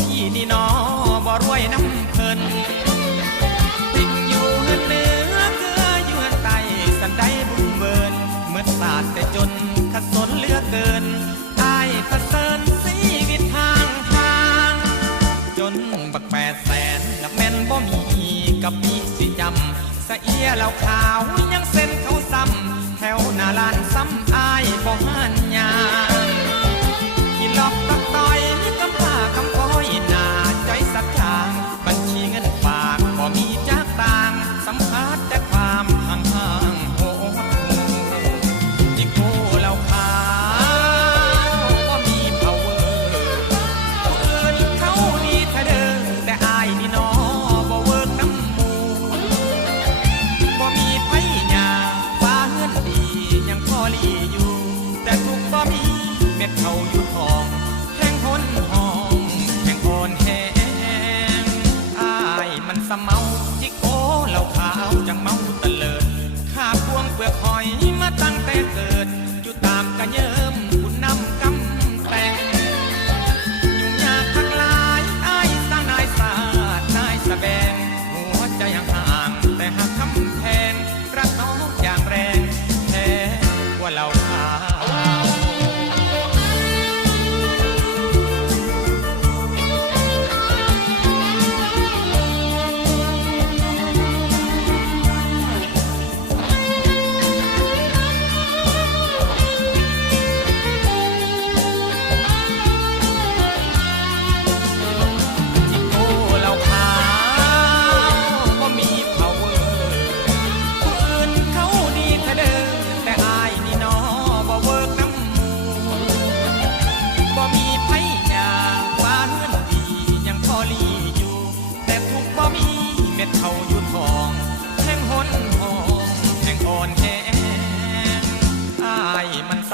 พี่นี่นอบ่รวยน้ำเพินติดอยู่เฮือนเหนือเกลืออยู่เฮือนใต้สันได้บุญเบินเมื่อศาสตร์แต่จนขัดสนเลือเกินอายประเสริญชีวิตทางทาง จนบักแปดแสนกับแม่นบ่มีกับมีสิจำสะเอียเหล่าขาวยังเส้นเขาซ้ำแถวหน้าลานซ้ำอายบ่หันยา เขาอยู่ทองแห่งหนห้องแห่งอ่อนแห้งอายมันสะเมาจิโอเหล่าขาวจังเมาตะเลิดข้าพวงเปลือกหอยมาตั้งแต่เกิด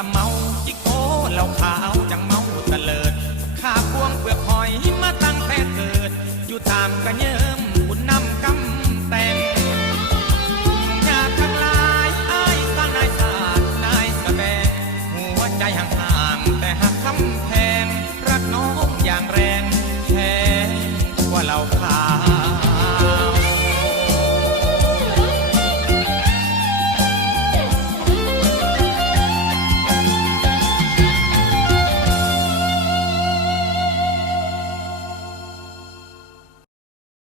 เมาจิโคเหล่าขาวจังเมาตะเลิดข้าพวงเปลือกหอยมาตั้งแต่เกิด อยู่ตามกระเยิมบุญนำกำ